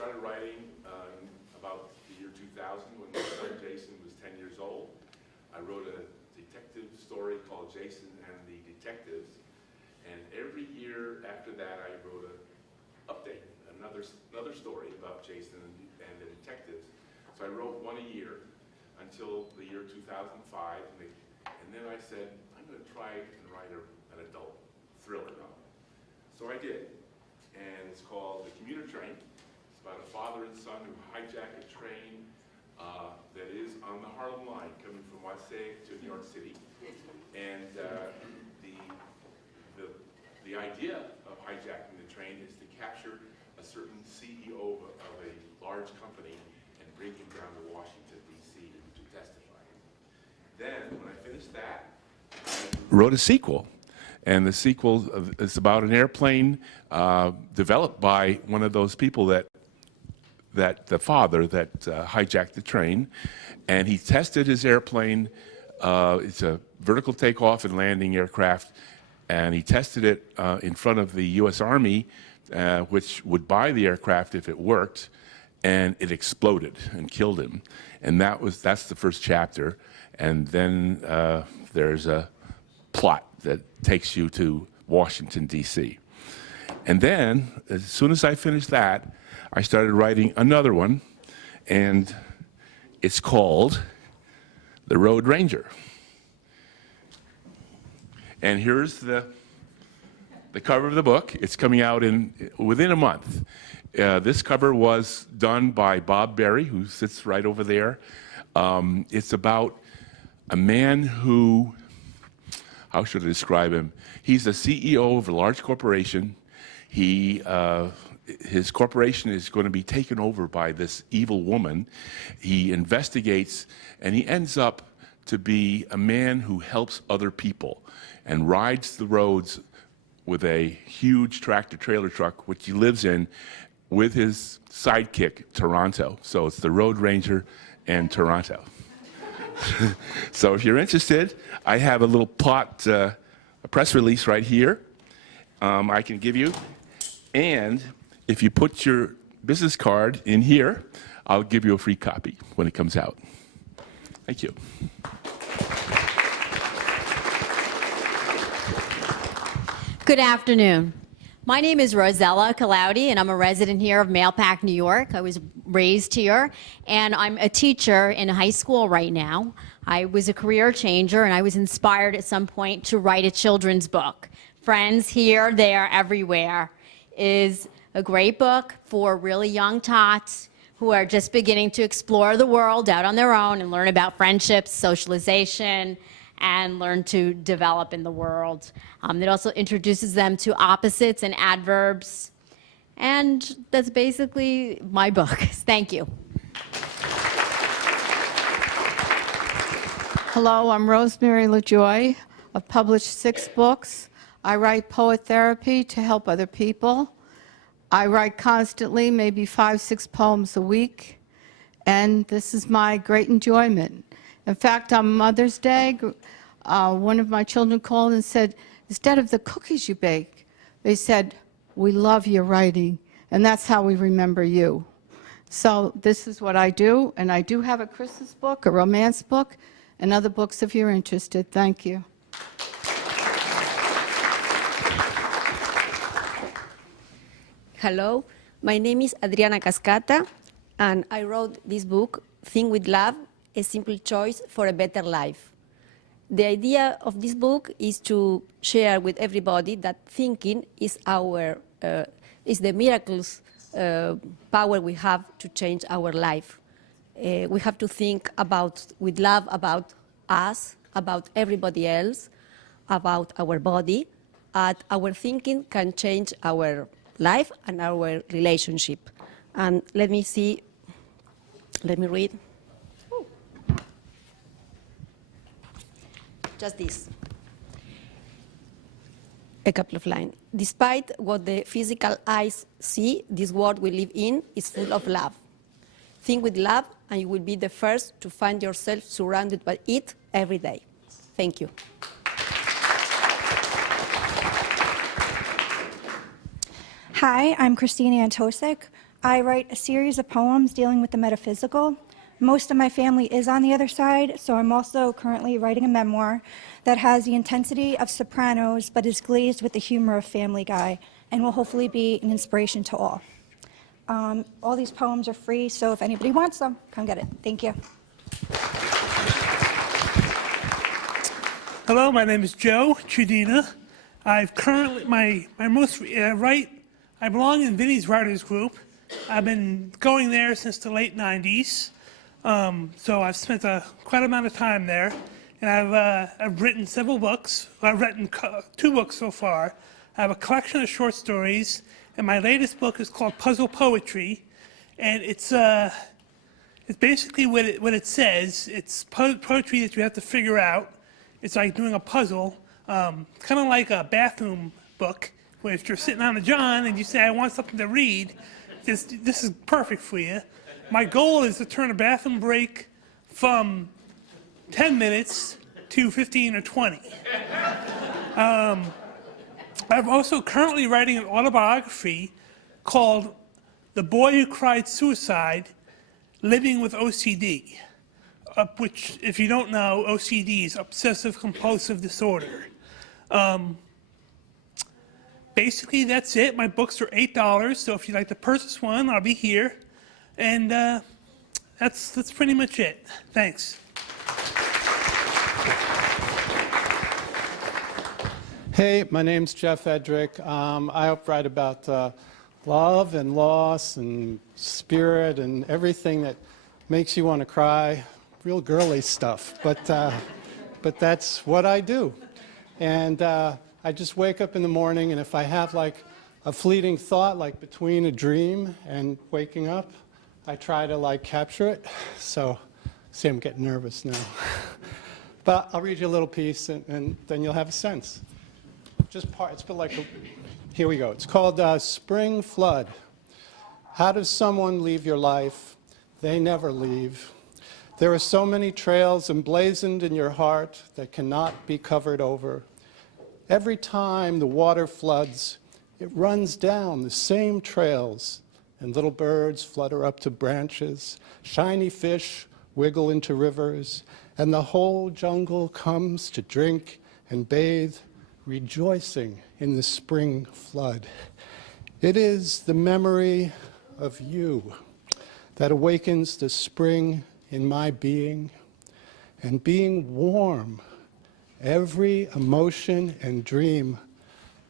started writing about the year 2000 when my son Jason was 10 years old. I wrote a detective story called Jason and the Detectives. And every year after that, I wrote an update, another story about Jason and the Detectives. So I wrote one a year until the year 2005. And then I said, I'm going to try and write an adult thriller novel. So I did. And it's called The Commuter Train. It's about a father and son who hijack a train that is on the Harlem line coming from Wasay to New York City. And the idea of hijacking the train is to capture a certain CEO of a large company and bring him down to Washington, D.C. to testify. Then, when I finished that, I wrote a sequel. And the sequel is about an airplane developed by one of those people that the father that hijacked the train. And he tested his airplane. It's a vertical takeoff and landing aircraft. And he tested it in front of the U.S. Army, which would buy the aircraft if it worked. And it exploded and killed him. And that's the first chapter. And then there's a plot that takes you to Washington, D.C. And then, as soon as I finished that, I started writing another one, and it's called The Road Ranger. And here's the cover of the book. It's coming out within a month. This cover was done by Bob Berry, who sits right over there. It's about a man who, how should I describe him? He's the CEO of a large corporation. His corporation is going to be taken over by this evil woman. He investigates, and he ends up to be a man who helps other people and rides the roads with a huge tractor-trailer truck, which he lives in, with his sidekick, Toronto. So it's the Road Ranger and Toronto. So if you're interested, I have a little plot, a press release right here I can give you. And if you put your business card in here, I'll give you a free copy when it comes out. Thank you. Good afternoon. My name is Rosella Cloudy, and I'm a resident here of Mahopac, New York. I was raised here, and I'm a teacher in high school right now. I was a career changer, and I was inspired at some point to write a children's book. Friends Here, There, Everywhere is a great book for really young tots who are just beginning to explore the world out on their own and learn about friendships, socialization, and learn to develop in the world. It also introduces them to opposites and adverbs. And that's basically my book. Thank you. Hello, I'm Rosemary LaJoy. I've published 6 books. I write poet therapy to help other people. I write constantly, maybe 5-6 poems a week. And this is my great enjoyment. In fact, on Mother's Day, one of my children called and said, instead of the cookies you bake, they said, we love your writing, and that's how we remember you. So this is what I do, and I do have a Christmas book, a romance book, and other books if you're interested. Thank you. Hello, my name is Adriana Cascata, and I wrote this book, Think with Love, A Simple Choice for a Better Life. The idea of this book is to share with everybody that thinking is the miraculous power we have to change our life. We have to think with love about us, about everybody else, about our body, and our thinking can change our life and our relationship. And let me read. Just this. A couple of lines. Despite what the physical eyes see, this world we live in is full of love. Think with love, and you will be the first to find yourself surrounded by it every day. Thank you. Hi, I'm Christina Antosik. I write a series of poems dealing with the metaphysical. Most of my family is on the other side, so I'm also currently writing a memoir that has the intensity of Sopranos but is glazed with the humor of Family Guy and will hopefully be an inspiration to all. All these poems are free, so if anybody wants them, come get it. Thank you. Hello, my name is Joe Chudina. I've currently, my most, I belong in Vinny's Writers Group. I've been going there since the late 90s. So I've spent quite amount of time there. And I've written several books. I've written 2 books so far. I have a collection of short stories, and my latest book is called Puzzle Poetry. And it's basically what it says. It's poetry that you have to figure out. It's like doing a puzzle, kind of like a bathroom book, where if you're sitting on a john and you say, I want something to read, this is perfect for you. My goal is to turn a bathroom break from 10 minutes to 15 or 20. I'm also currently writing an autobiography called The Boy Who Cried Suicide, Living with OCD, which, if you don't know, OCD is obsessive compulsive disorder. Basically, that's it. My books are $8, so if you'd like to purchase one, I'll be here. And that's pretty much it. Thanks. Hey, my name's Jeff Edrick. I write about love and loss and spirit and everything that makes you want to cry. Real girly stuff, but that's what I do. And I just wake up in the morning, and if I have like a fleeting thought, like between a dream and waking up, I try to like capture it. So, see, I'm getting nervous now. But I'll read you a little piece, and then you'll have a sense. Just part, it's been like, here we go. It's called Spring Flood. How does someone leave your life? They never leave. There are so many trails emblazoned in your heart that cannot be covered over. Every time the water floods, it runs down the same trails, and little birds flutter up to branches, shiny fish wiggle into rivers, and the whole jungle comes to drink and bathe, rejoicing in the spring flood. It is the memory of you that awakens the spring in my being, and being warm, every emotion and dream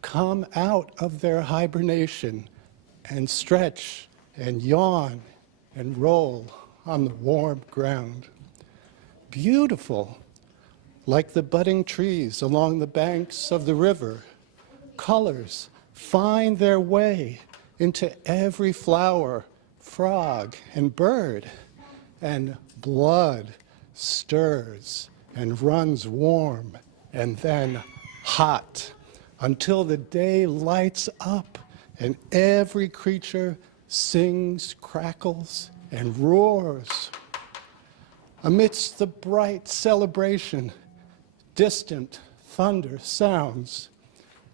come out of their hibernation and stretch and yawn and roll on the warm ground. Beautiful, like the budding trees along the banks of the river, colors find their way into every flower, frog, and bird, and blood stirs and runs warm and then hot until the day lights up and every creature sings, crackles, and roars. Amidst the bright celebration, distant thunder sounds,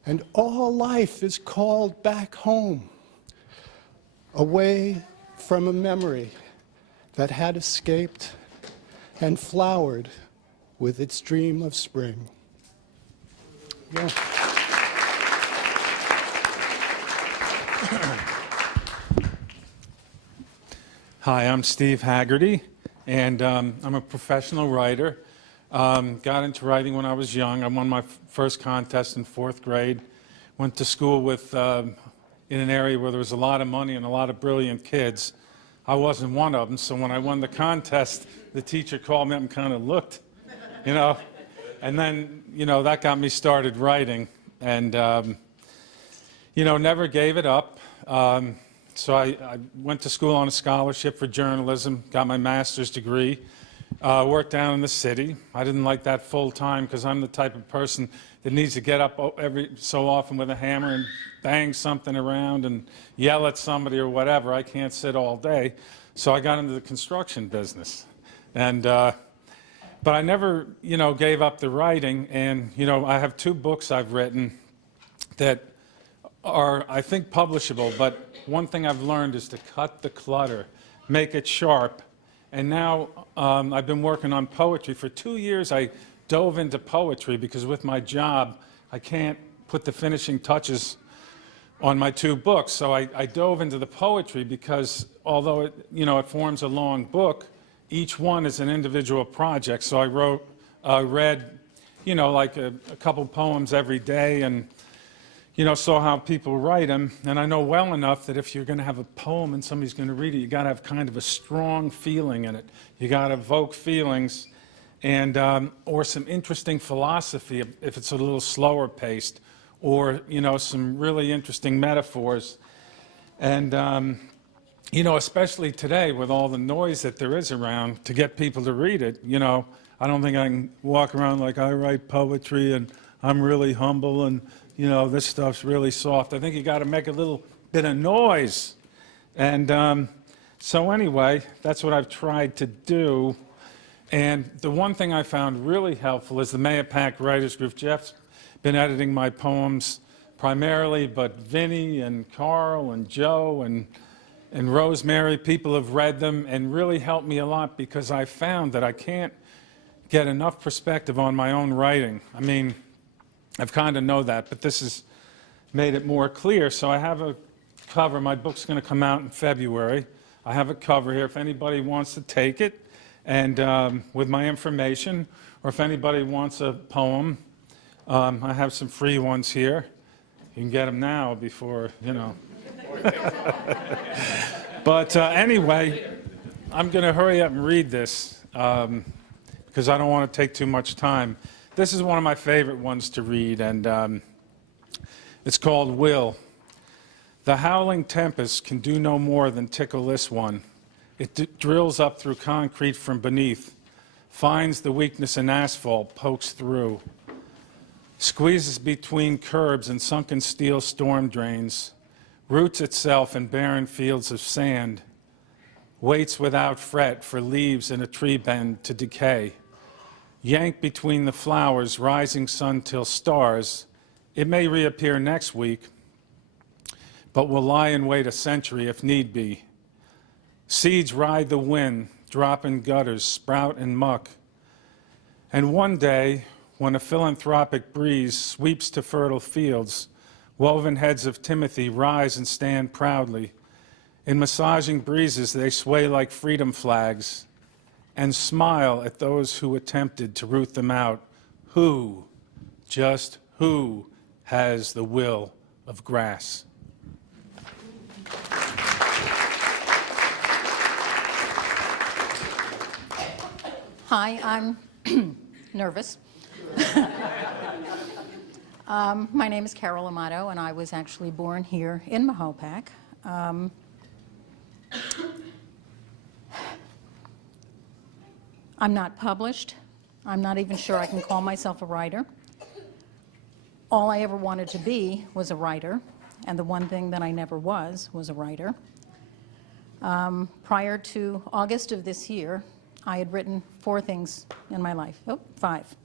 and all life is called back home, away from a memory that had escaped and flowered with its dream of spring. Yeah. Hi, I'm Steve Haggerty, and I'm a professional writer. Got into writing when I was young. I won my first contest in 4th grade. Went to school with in an area where there was a lot of money and a lot of brilliant kids. I wasn't one of them, so when I won the contest, the teacher called me up and kind of looked, you know. And then, you know, that got me started writing, and, you know, never gave it up. So I went to school on a scholarship for journalism, got my master's degree, worked down in the city. I didn't like that full time because I'm the type of person that needs to get up every so often with a hammer and bang something around and yell at somebody or whatever. I can't sit all day. So I got into the construction business. And, but I never, you know, gave up the writing. And, you know, I have 2 books I've written that are, I think, publishable, but one thing I've learned is to cut the clutter, make it sharp. And now I've been working on poetry. For 2 years, I dove into poetry because with my job, I can't put the finishing touches on my 2 books. So I dove into the poetry because although it forms a long book, each one is an individual project. So I read, like a couple poems every day and, saw how people write them. And I know well enough that if you're going to have a poem and somebody's going to read it, you got to have kind of a strong feeling in it. You got to evoke feelings and, or some interesting philosophy if it's a little slower paced, or, some really interesting metaphors. And, especially today with all the noise that there is around, to get people to read it, I don't think I can walk around like I write poetry and I'm really humble and, this stuff's really soft. I think you got to make a little bit of noise. And so anyway, that's what I've tried to do. And the one thing I found really helpful is the Mahopac Writers Group. Jeff's been editing my poems primarily, but Vinny and Carl and Joe and Rosemary, people have read them and really helped me a lot because I found that I can't get enough perspective on my own writing. I mean, I've kind of know that, but this has made it more clear. So I have a cover. My book's going to come out in February. I have a cover here if anybody wants to take it, and with my information, or if anybody wants a poem, I have some free ones here. You can get them now before, But anyway, I'm going to hurry up and read this because I don't want to take too much time. This is one of my favorite ones to read, and it's called Will. The howling tempest can do no more than tickle this one. It drills up through concrete from beneath, finds the weakness in asphalt, pokes through, squeezes between curbs and sunken steel storm drains, roots itself in barren fields of sand, waits without fret for leaves in a tree bend to decay. Yanked between the flowers, rising sun till stars, it may reappear next week, but will lie in wait a century if need be. Seeds ride the wind, drop in gutters, sprout in muck. And one day, when a philanthropic breeze sweeps to fertile fields, woven heads of Timothy rise and stand proudly. In massaging breezes, they sway like freedom flags and smile at those who attempted to root them out. Who, just who, has the will of grass? Hi, I'm nervous. My name is Carol Amato, and I was actually born here in Mahopac. I'm not published. I'm not even sure I can call myself a writer. All I ever wanted to be was a writer, and the one thing that I never was a writer. Prior to August of this year, I had written 4 things in my life. 5.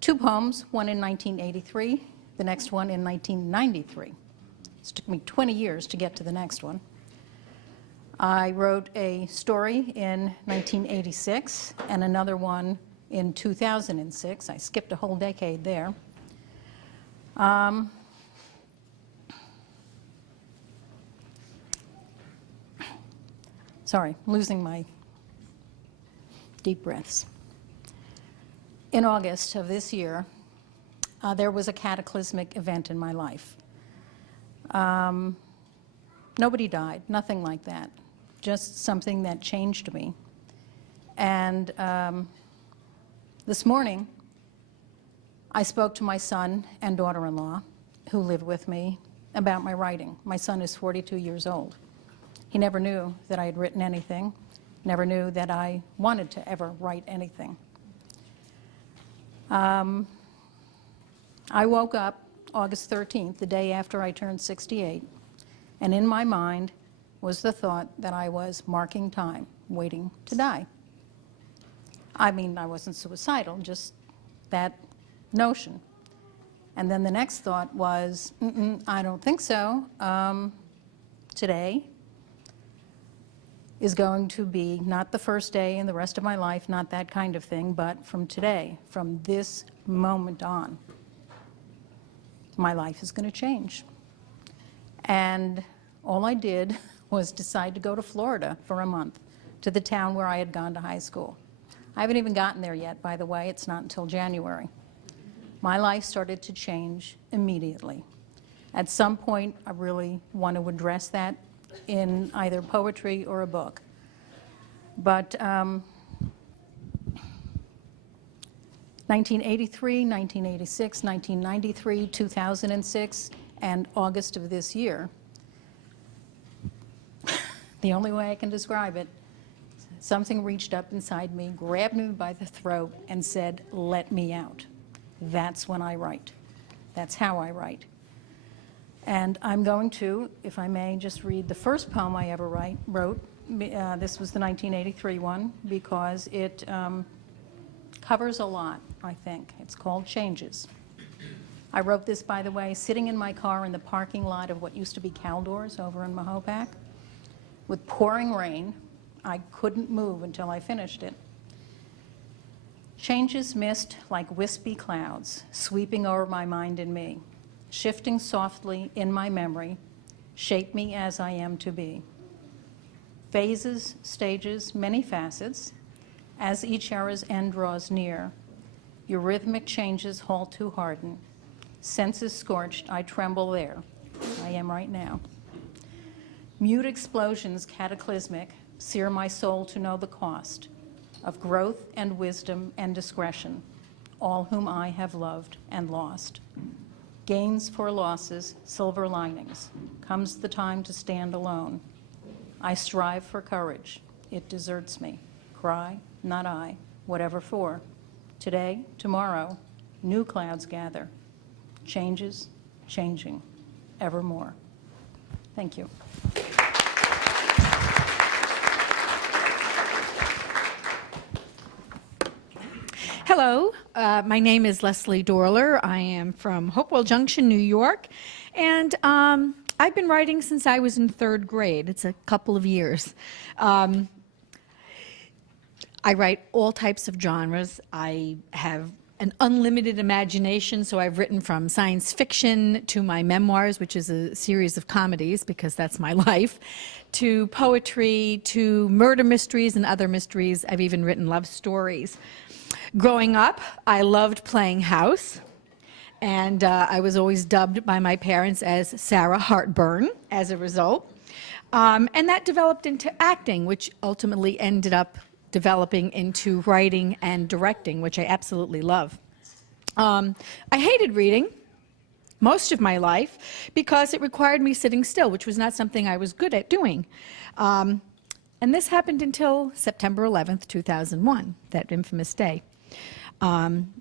2 poems, one in 1983, the next one in 1993. It took me 20 years to get to the next one. I wrote a story in 1986 and another one in 2006. I skipped a whole decade there. Sorry, losing my deep breaths. In August of this year, there was a cataclysmic event in my life. Nobody died, nothing like that. Just something that changed me. And this morning, I spoke to my son and daughter-in-law, who live with me, about my writing. My son is 42 years old. He never knew that I had written anything, never knew that I wanted to ever write anything. I woke up August 13th, the day after I turned 68, and in my mind was the thought that I was marking time, waiting to die. I mean, I wasn't suicidal, just that notion. And then the next thought was, I don't think so. Today is going to be not the first day in the rest of my life, not that kind of thing, but from today, from this moment on, my life is going to change. And all I did was decide to go to Florida for a month, to the town where I had gone to high school. I haven't even gotten there yet, by the way. It's not until January. My life started to change immediately. At some point, I really want to address that in either poetry or a book. But 1983, 1986, 1993, 2006, and August of this year, the only way I can describe it, something reached up inside me, grabbed me by the throat, and said, "Let me out." That's when I write. That's how I write. And I'm going to, if I may, just read the first poem I ever wrote. This was the 1983 one, because it covers a lot, I think. It's called Changes. I wrote this, by the way, sitting in my car in the parking lot of what used to be Caldor's over in Mahopac, with pouring rain. I couldn't move until I finished it. Changes mist like wispy clouds, sweeping over my mind and me, shifting softly in my memory, shape me as I am to be. Phases, stages, many facets, as each era's end draws near, your rhythmic changes halt to harden. Senses scorched, I tremble there. I am right now. Mute explosions, cataclysmic, sear my soul to know the cost of growth and wisdom and discretion, all whom I have loved and lost. Gains for losses, silver linings, comes the time to stand alone. I strive for courage, it deserts me. Cry, not I, whatever for. Today, tomorrow, new clouds gather. Changes, changing, evermore. Thank you. Hello, my name is Leslie Dorler. I am from Hopewell Junction, New York, and I've been writing since I was in 3rd grade. It's a couple of years. I write all types of genres. I have an unlimited imagination, so I've written from science fiction to my memoirs, which is a series of comedies, because that's my life, to poetry, to murder mysteries and other mysteries. I've even written love stories. Growing up, I loved playing house, and I was always dubbed by my parents as Sarah Heartburn as a result. And that developed into acting, which ultimately ended up developing into writing and directing, which I absolutely love. I hated reading most of my life because it required me sitting still, which was not something I was good at doing. And this happened until September 11th, 2001, that infamous day. And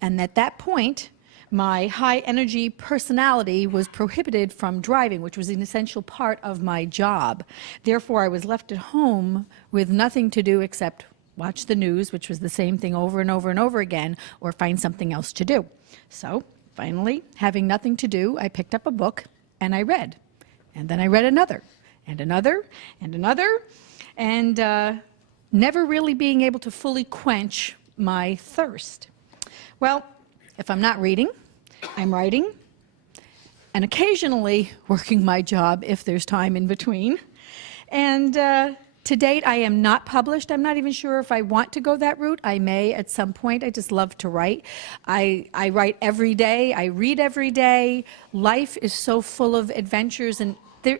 at that point, my high-energy personality was prohibited from driving, which was an essential part of my job. Therefore, I was left at home with nothing to do except watch the news, which was the same thing over and over and over again, or find something else to do. So, finally, having nothing to do, I picked up a book and I read. And then I read another, and another, and another, and never really being able to fully quench my thirst. Well, if I'm not reading, I'm writing, and occasionally working my job if there's time in between. And to date, I am not published. I'm not even sure if I want to go that route. I may at some point. I just love to write. I write every day. I read every day. Life is so full of adventures and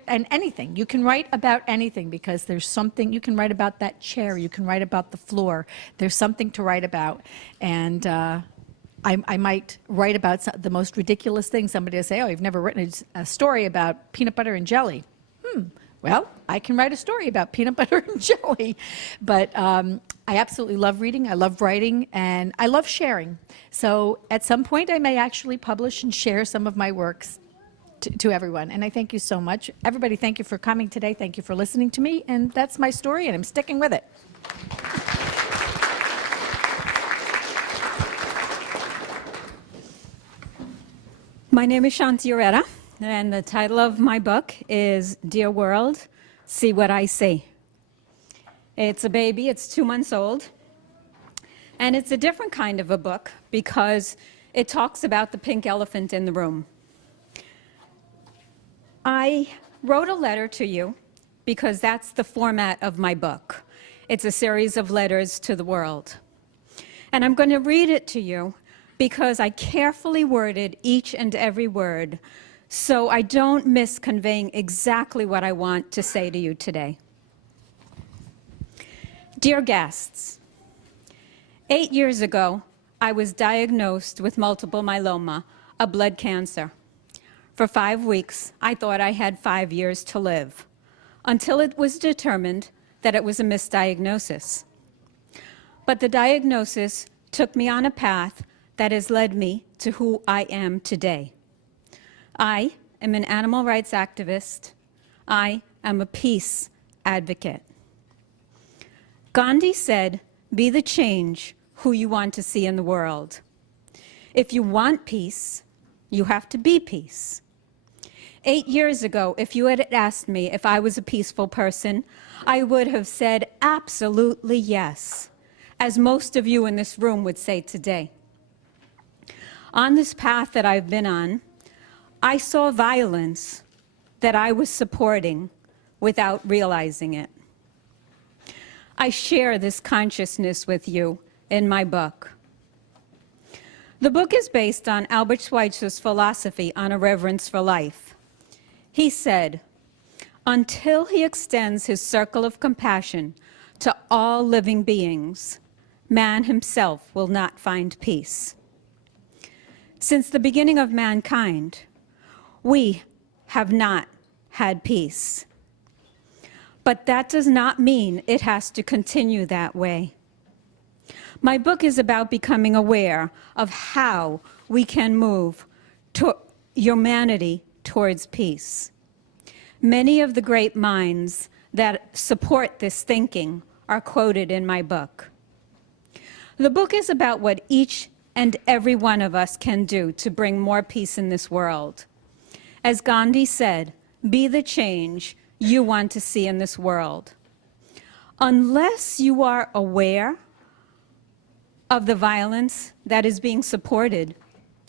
anything. You can write about anything because there's something. You can write about that chair. You can write about the floor. There's something to write about. And I might write about the most ridiculous thing. Somebody will say, oh, you've never written a story about peanut butter and jelly. Well, I can write a story about peanut butter and jelly. But I absolutely love reading. I love writing. And I love sharing. So at some point, I may actually publish and share some of my works to everyone. And I thank you so much. Everybody, thank you for coming today. Thank you for listening to me. And that's my story, and I'm sticking with it. My name is Shanti, and the title of my book is Dear World, See What I See. It's a baby, it's 2 months old, and it's a different kind of a book because it talks about the pink elephant in the room. I wrote a letter to you because that's the format of my book. It's a series of letters to the world. And I'm going to read it to you because I carefully worded each and every word so I don't miss conveying exactly what I want to say to you today. Dear guests, 8 years ago, I was diagnosed with multiple myeloma, a blood cancer. For 5 weeks, I thought I had 5 years to live, until it was determined that it was a misdiagnosis. But the diagnosis took me on a path that has led me to who I am today. I am an animal rights activist. I am a peace advocate. Gandhi said, "Be the change who you want to see in the world." If you want peace, you have to be peace. 8 years ago, if you had asked me if I was a peaceful person, I would have said absolutely yes, as most of you in this room would say today. On this path that I've been on, I saw violence that I was supporting without realizing it. I share this consciousness with you in my book. The book is based on Albert Schweitzer's philosophy on a reverence for life. He said, "Until he extends his circle of compassion to all living beings, man himself will not find peace." Since the beginning of mankind, we have not had peace. But that does not mean it has to continue that way. My book is about becoming aware of how we can move humanity towards peace. Many of the great minds that support this thinking are quoted in my book. The book is about what each and every one of us can do to bring more peace in this world. As Gandhi said, "Be the change you want to see in this world." Unless you are aware of the violence that is being supported,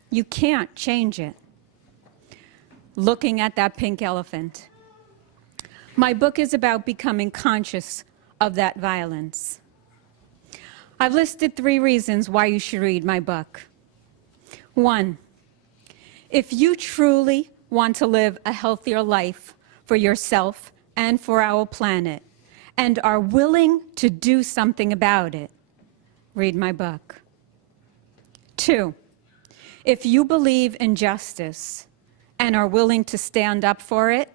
you can't change it. Looking at that pink elephant. My book is about becoming conscious of that violence. I've listed 3 reasons why you should read my book. 1, if you truly want to live a healthier life for yourself and for our planet, and are willing to do something about it, read my book. 2, if you believe in justice and are willing to stand up for it,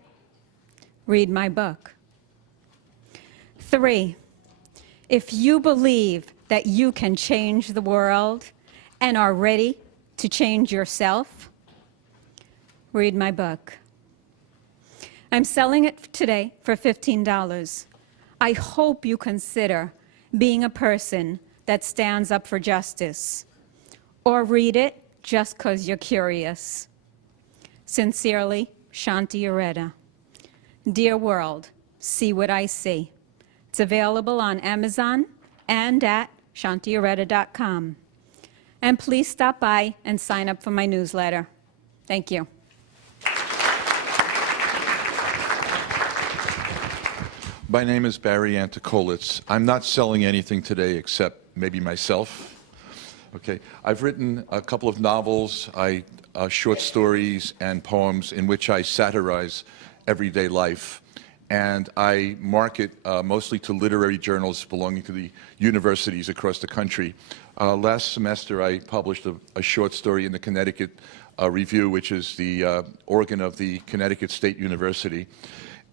read my book. 3, if you believe that you can change the world and are ready to change yourself, read my book. I'm selling it today for $15. I hope you consider being a person that stands up for justice, or read it just because you're curious. Sincerely, Shanti. Dear World, See What I See. It's available on Amazon and at shantiaretta.com. And please stop by and sign up for my newsletter. Thank you. My name is Barry Antikolitz. I'm not selling anything today except maybe myself. Okay, I've written a couple of novels, short stories and poems in which I satirize everyday life. And I market mostly to literary journals belonging to the universities across the country. Last semester, I published a short story in the Connecticut Review, which is the organ of the Connecticut State University.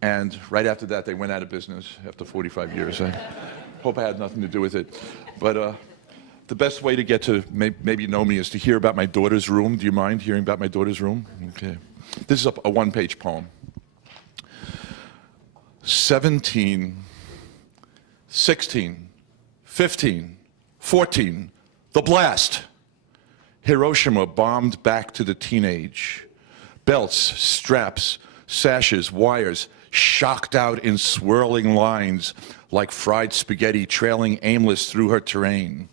And right after that, they went out of business after 45 years. I hope I had nothing to do with it. But the best way to get to maybe know me is to hear about my daughter's room. Do you mind hearing about my daughter's room? Okay. This is a one-page poem. 17, 16, 15, 14, the blast. Hiroshima bombed back to the teenage. Belts, straps, sashes, wires, shocked out in swirling lines like fried spaghetti trailing aimless through her terrain.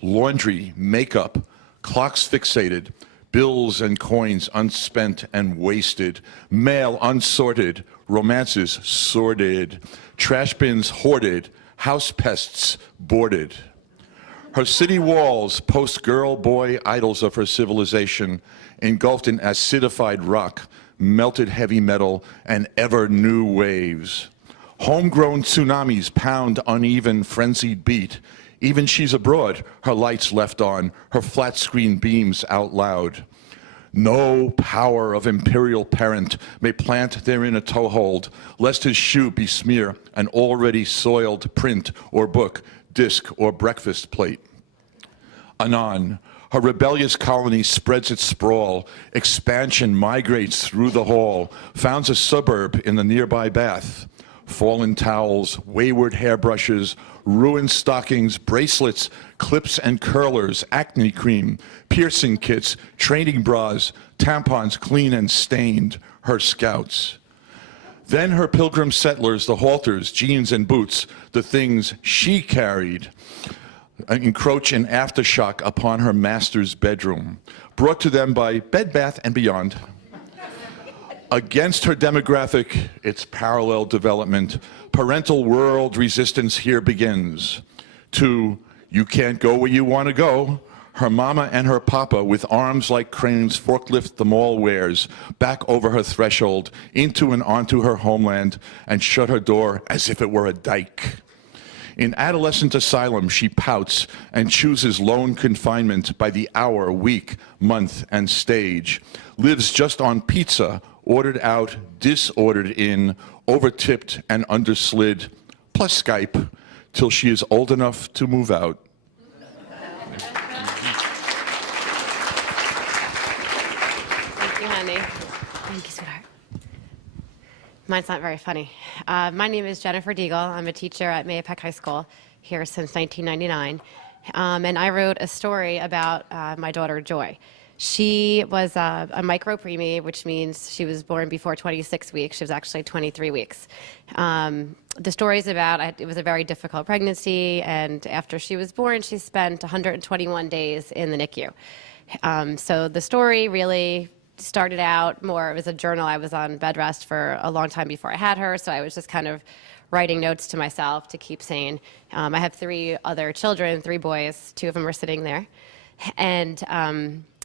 Laundry, makeup, clocks fixated, bills and coins unspent and wasted, mail unsorted, romances sordid, trash bins hoarded, house pests boarded. Her city walls, post-girl boy idols of her civilization, engulfed in acidified rock, melted heavy metal, and ever new waves. Homegrown tsunamis pound uneven, frenzied beat. Even she's abroad, her lights left on, her flat screen beams out loud. No power of imperial parent may plant therein a toehold, lest his shoe besmear an already soiled print or book, disc or breakfast plate. Anon, her rebellious colony spreads its sprawl, expansion migrates through the hall, founds a suburb in the nearby Bath. Fallen towels, wayward hairbrushes, ruined stockings, bracelets, clips and curlers, acne cream, piercing kits, training bras, tampons clean and stained, her scouts. Then her pilgrim settlers, the halters, jeans and boots, the things she carried, encroach in aftershock upon her master's bedroom, brought to them by Bed Bath & Beyond. Against her demographic, its parallel development, parental world resistance here begins. To, you can't go where you want to go, her mama and her papa with arms like cranes forklift the mall wares back over her threshold, into and onto her homeland, and shut her door as if it were a dike. In adolescent asylum, she pouts and chooses lone confinement by the hour, week, month, and stage, lives just on pizza, ordered out, disordered in, overtipped and underslid, plus Skype, till she is old enough to move out. Thank you, honey. Thank you, sweetheart. Mine's not very funny. My name is Jennifer Deagle. I'm a teacher at Mahopac High School here since 1999. And I wrote a story about my daughter, Joy. She was a micro-preemie, which means she was born before 26 weeks. She was actually 23 weeks. The story is about, it was a very difficult pregnancy, and after she was born, she spent 121 days in the NICU. So the story really started out more, it was a journal. I was on bed rest for a long time before I had her, so I was just kind of writing notes to myself to keep sane. I have 3 other children, 3 boys, 2 of them are sitting there. And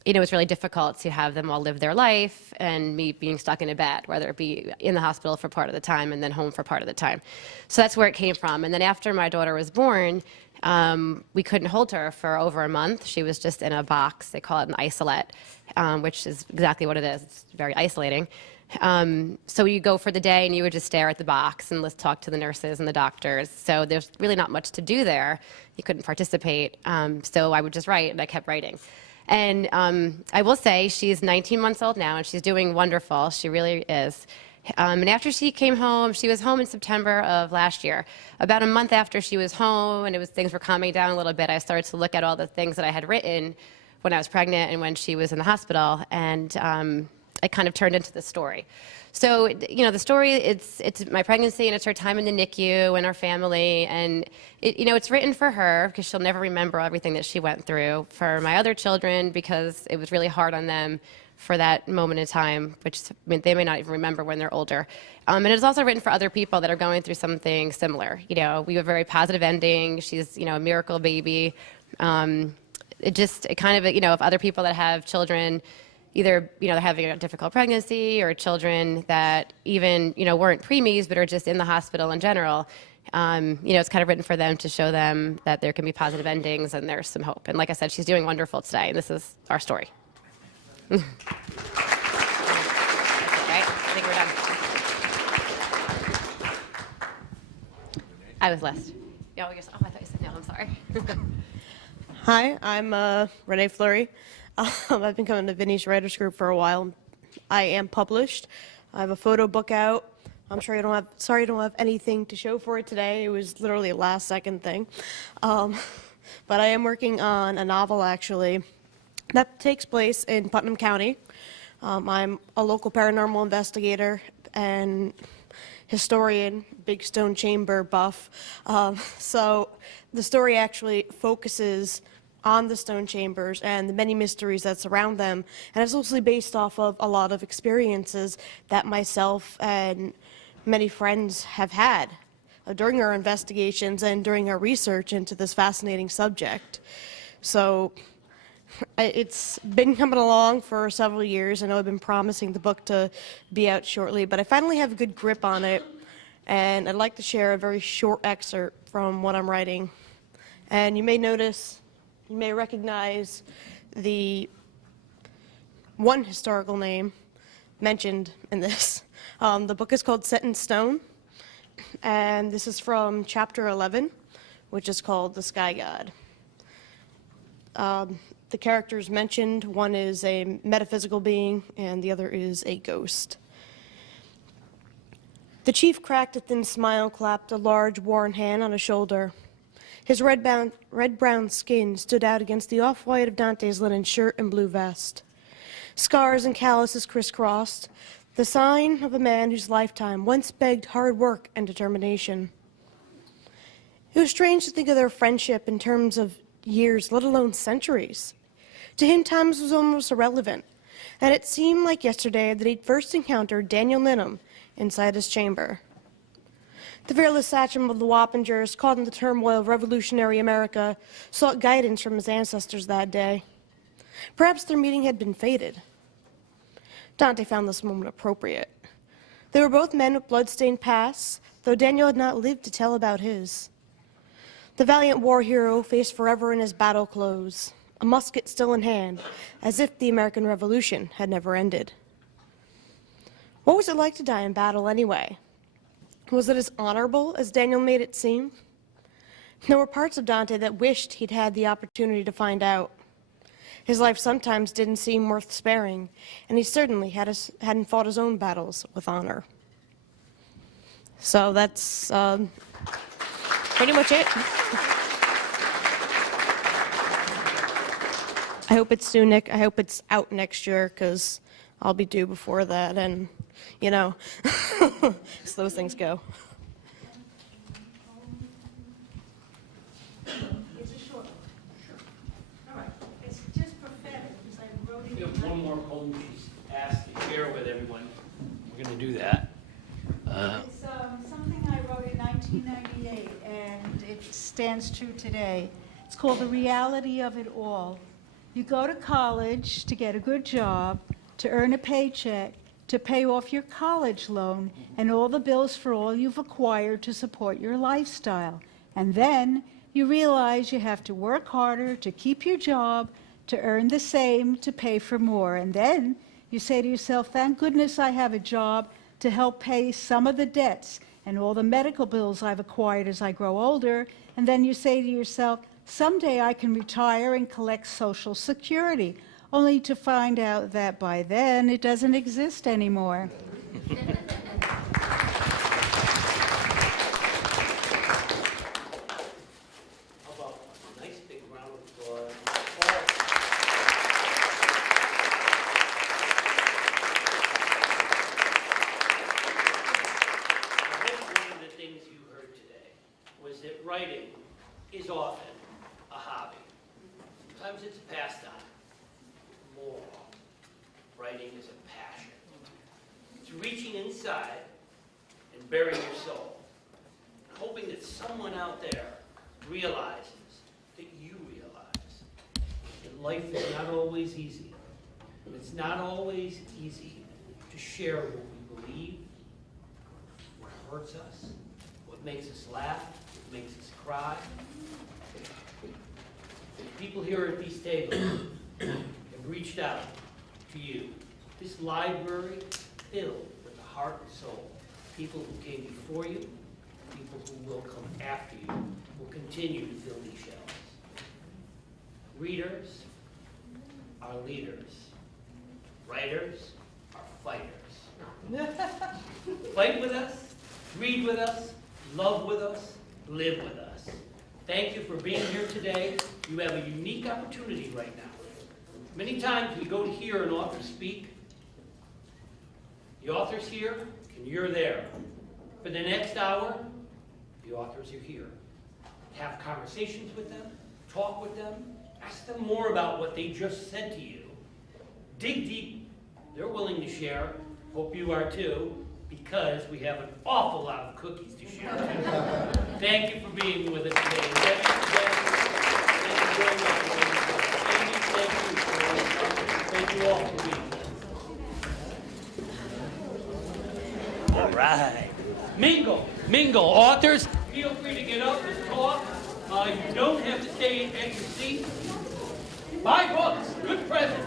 you know, it's really difficult to have them all live their life and me being stuck in a bed, whether it be in the hospital for part of the time and then home for part of the time. So that's where it came from. And then after my daughter was born, we couldn't hold her for over a month. She was just in a box. They call it an isolette, which is exactly what it is. It's very isolating. So you go for the day and you would just stare at the box and let's talk to the nurses and the doctors. So there's really not much to do there. You couldn't participate. So I would just write, and I kept writing. And I will say she's 19 months old now, and she's doing wonderful. She really is. And after she came home, she was home in September of last year. About a month after she was home, and things were calming down a little bit, I started to look at all the things that I had written when I was pregnant and when she was in the hospital, and it kind of turned into the story. So, you know, the story, it's my pregnancy and it's her time in the NICU and our family, and it's written for her because she'll never remember everything that she went through. For my other children, because it was really hard on them for that moment in time, which they may not even remember when they're older. And it's also written for other people that are going through something similar. You know, we have a very positive ending. She's, a miracle baby. It kind of, if other people that have children, either, they're having a difficult pregnancy, or children that even, weren't preemies but are just in the hospital in general, it's kind of written for them to show them that there can be positive endings and there's some hope. And like I said, she's doing wonderful today, and this is our story. Okay, I think we're done. I was last. Oh, I thought you said no, I'm sorry. Hi, I'm Rene Fleury. I've been coming to Vinny's Writers Group for a while. I am published. I have a photo book out. I'm sure sorry you don't have anything to show for it today. It was literally a last second thing. But I am working on a novel, actually. that takes place in Putnam County. I'm a local paranormal investigator and historian, big stone chamber buff. So the story actually focuses on the stone chambers and the many mysteries that surround them. And it's mostly based off of a lot of experiences that myself and many friends have had during our investigations and during our research into this fascinating subject. So it's been coming along for several years. I know I've been promising the book to be out shortly, but I finally have a good grip on it. And I'd like to share a very short excerpt from what I'm writing. And you may notice, you may recognize the one historical name mentioned in this. The book is called Set in Stone, and this is from chapter 11, which is called The Sky God. The characters mentioned, one is a metaphysical being, and the other is a ghost. The chief cracked a thin smile, clapped a large, worn hand on a shoulder. His red-brown skin stood out against the off-white of Dante's linen shirt and blue vest. Scars and calluses crisscrossed, the sign of a man whose lifetime once begged hard work and determination. It was strange to think of their friendship in terms of years, let alone centuries. To him, time was almost irrelevant, and it seemed like yesterday that he'd first encountered Daniel Ninham inside his chamber. The fearless sachem of the Wappingers, caught in the turmoil of revolutionary America, sought guidance from his ancestors that day. Perhaps their meeting had been fated. Dante found this moment appropriate. They were both men with blood-stained pasts, though Daniel had not lived to tell about his. The valiant war hero faced forever in his battle clothes, a musket still in hand, as if the American Revolution had never ended. What was it like to die in battle anyway? Was it as honorable as Daniel made it seem? There were parts of Dante that wished he'd had the opportunity to find out. His life sometimes didn't seem worth sparing, and he certainly hadn't fought his own battles with honor. So that's pretty much it. I hope it's soon, Nick. I hope it's out next year, because I'll be due before that, and, you know, so those things go. It's a short one. All right. It's just prophetic, because I wrote it. We have one more poem she's asked to share with everyone. We're going to do that. It's something I wrote in 1998, and it stands true today. It's called The Reality of It All. You go to college to get a good job, to earn a paycheck, to pay off your college loan, and all the bills for all you've acquired to support your lifestyle. And then you realize you have to work harder to keep your job, to earn the same, to pay for more. And then you say to yourself, thank goodness I have a job to help pay some of the debts and all the medical bills I've acquired as I grow older. And then you say to yourself, someday I can retire and collect Social Security, only to find out that by then it doesn't exist anymore. Writing is often a hobby. Sometimes it's a pastime. More often, writing is a passion. It's reaching inside and burying your soul, hoping that someone out there realizes that you realize that life is not always easy. It's not always easy to share what we believe, what hurts us, what makes us laugh, makes us cry. People here at these tables have reached out to you. This library filled with the heart and soul. People who came before you, people who will come after you, will continue to fill these shelves. Readers are leaders. Writers are fighters. Fight with us, read with us, love with us, live with us. Thank you for being here today. You have a unique opportunity right now Many times we go to hear an author speak. The author's here, and you're there. For the next hour, the authors are here. Have conversations with them, talk with them, ask them more about what they just said to you. Dig deep. They're willing to share. Hope you are too, because we have an awful lot of cookies to share. Thank you for being with us today. Debbie, thank you very much. Amy, thank you. Thank you all for being here. All right. Mingle. Authors, feel free to get up and talk. You don't have to stay at your seat. Buy books. Good present.